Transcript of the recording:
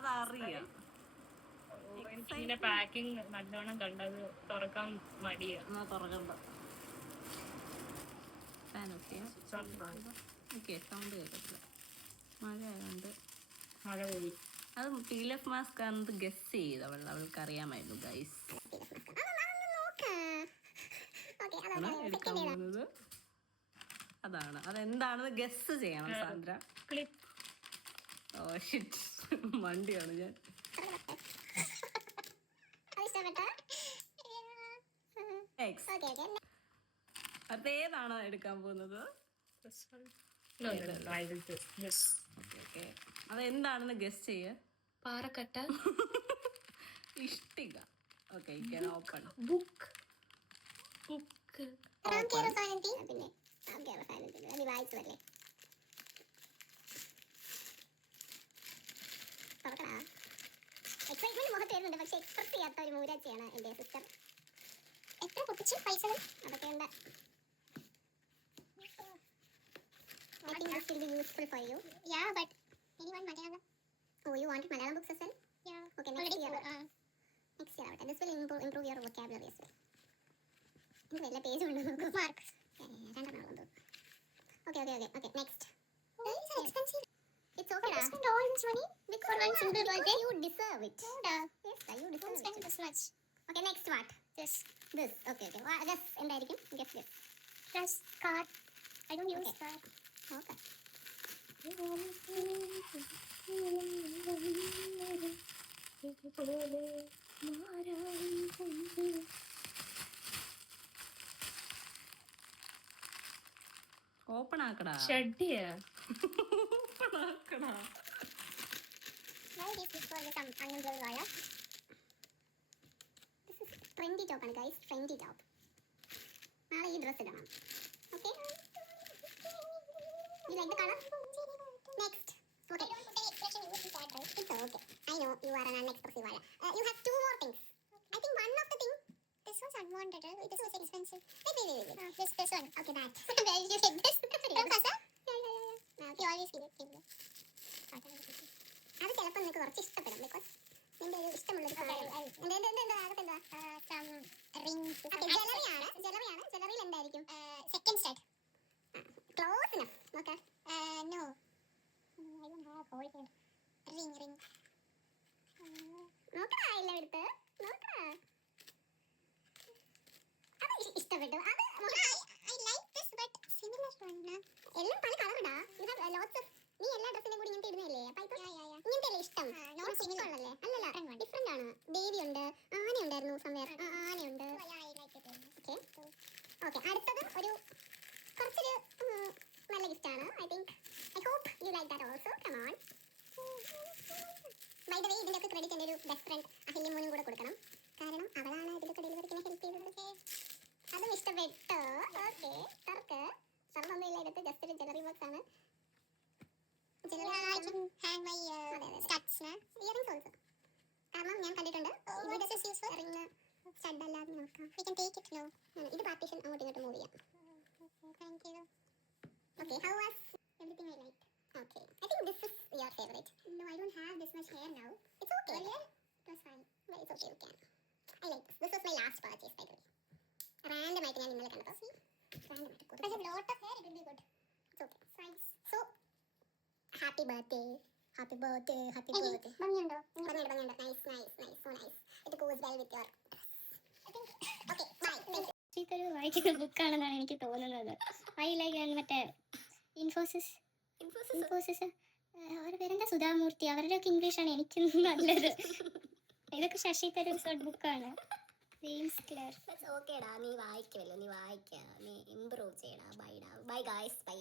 അതറിയാം. എനിക്കിങ്ങനെ പാക്കിങ് നല്ലോണം കണ്ടത് തുറക്കാൻ മടിയാ. തുറക്കണ്ട. സൗണ്ട് കേൾക്കത്തില്ല, മഴ ആയതുകൊണ്ട്. മഴ പോയി. അത് പീലഫ് മാസ്ക് ആണെന്ന് ഗസ് ചെയ്ത അവൾക്ക് അറിയാമായിരുന്നു ഗൈസ്. എടുക്കാൻ പോകുന്നത് അതാണ്. അതെന്താണെന്ന് ഗസ് ചെയ്യണം സാന്ദ്ര. ഓ ഷിറ്റ്, വണ്ടിയാണ് ഞാൻ. അതേതാണോ എടുക്കാൻ പോകുന്നത്? അതെന്താണെന്ന് ഗസ് ചെയ്യ. പാറക്കട്ട, ഇഷ്ടിക. Okay, open. ബുക്ക്. എക്സൈറ്റ്മെന്റ് മുഖത്ത് വരുന്നുണ്ട്, പക്ഷെ എക്സ്പ്രസ് ചെയ്യാത്ത ഒരു മൂരാച്ചിയാണ് എന്റെ സിസ്റ്റർ. എത്ര പൊട്ടിച്ചു പൈസ അതൊക്കെ ഉണ്ട്. I think this will be useful for you. Yeah, but anyone Malayalam? Oh, you wanted Malayalam books as well? Yeah. Okay, next year. Next year. This will improve your vocabulary as well. This is a page on mark. Okay, next. This is expensive. It's okay. I spend all this money for one single birthday. You deserve it. Yes, you deserve it. Don't spend this much. Okay, next what? This. Okay. Guess എന്തായിരിക്കും? Guess card. I don't use card. Okay. Open ആക്കടാ. ഷഡ്ഡിയാ. Open ആക്കടാ. Why this is for some unemployed wire? This is trendy top ആണ് guys, trendy top. നാളെ ഈ dress ഇടണം. Okay? You like the color? Next. Okay. It's okay. I know you are an unexpressive wire. You have two more things. I think one of the thing. This was unwanted. This was expensive. Wait. This one. Okay, that. Where did you get this? Yeah. You always give it. അത് ചിലപ്പോൾ നിനക്ക് കുറച്ച് ഇഷ്ടപ്പെടും. Because നിന്റെ ഒരു ഇഷ്ടമുള്ളൊരു ജ്വല്ലറിയിൽ എന്തായിരിക്കും? Second step. Close enough. നോക്കാം. No, I don't have hold. Ring. നോക്കടാ, എല്ലാം എടുത്ത് നോക്കടാ. അത് ഇഷ്ടപ്പെട്ടു. അത് I like this but similar one. എല്ലാം പല കളറുണ്ടാ. You have lots of. നീ എല്ലാ ഡ്രസ്സിനും കൂടി ഇങ്ങനത്തെ ഇടുന്നല്ലേ? അപ്പൊ ഇങ്ങനത്തെ അല്ലേ ഇഷ്ടം? അല്ലല്ല, ഡിഫറെന്റ് ആണ്. ദേവി ഉണ്ട്, ആന ഉണ്ടായിരുന്നു, ആനയുണ്ട്. ഓക്കെ, അടുത്തത് ഒരു കുറച്ചൊരു നല്ല ഗിഫ്റ്റ് ആണ്. I hope you like that also. Come on. By the way, ഇതിന്റെ ഒക്കെ ക്രെഡിറ്റ് എൻ്റെ ഒരു ബെസ്റ്റ് ഫ്രണ്ട് അഹില്യമോനും കൂടെ കൊടുക്കണം. കാരണം അവളാണ് ഇതിലൊക്കെ ഡെലിവറിക്ക് ഹെൽപ്പ് ചെയ്തത്. അതും ഇഷ്ടപ്പെട്ടു. ഓക്കെ, തുറക്ക്. സർവൊന്നുമില്ല ഇതിട്ട്, ജസ്റ്റ് ഒരു ജ്വല്ലറി ബോക്സ് ആണ്. കാരണം ഞാൻ കണ്ടിട്ടുണ്ട് റിങ് സ്റ്റഡ് അല്ലാതെ നോക്കാം. ഇത് പാർട്ടീഷൻ അങ്ങോട്ടും ഇങ്ങോട്ടും മൂവ് ചെയ്യാം. Okay, how was everything I liked? Okay, I think this is your favorite. No, I don't have this much hair now. It's okay. Earlier it was fine. But it's okay, you can. I like this. This was my last purchase, by the way. Random ആയിട്ട് ഞാൻ ഇന്നലെ കണ്ടപ്പോൾ. Random ആയിട്ട്. If I have lot of hair, it will be good. It's okay. Size. So, happy birthday. Happy birthday. ഭംഗിയുണ്ടോ? ഭംഗിയുണ്ട്. Nice. So nice. It goes well with your dress. I think. Okay, bye. ഇതൊരു വായിക്കുന്ന ബുക്കാണെന്നാണ് എനിക്ക് തോന്നുന്നത്. I like മറ്റേ ഇൻഫോസിസ് അവരുടെ പേരെന്താ, സുധാമൂർത്തി. അവരുടെയൊക്കെ ഇംഗ്ലീഷാണ് എനിക്ക് നല്ലത്. ഇതൊക്കെ ശശി തരൂർ ബുക്കാണ്. ഓക്കേടാ, നീ വായിക്കുമല്ലോ, നീ ഇംപ്രൂവ് ചെയ്യടാ. Bye guys, by.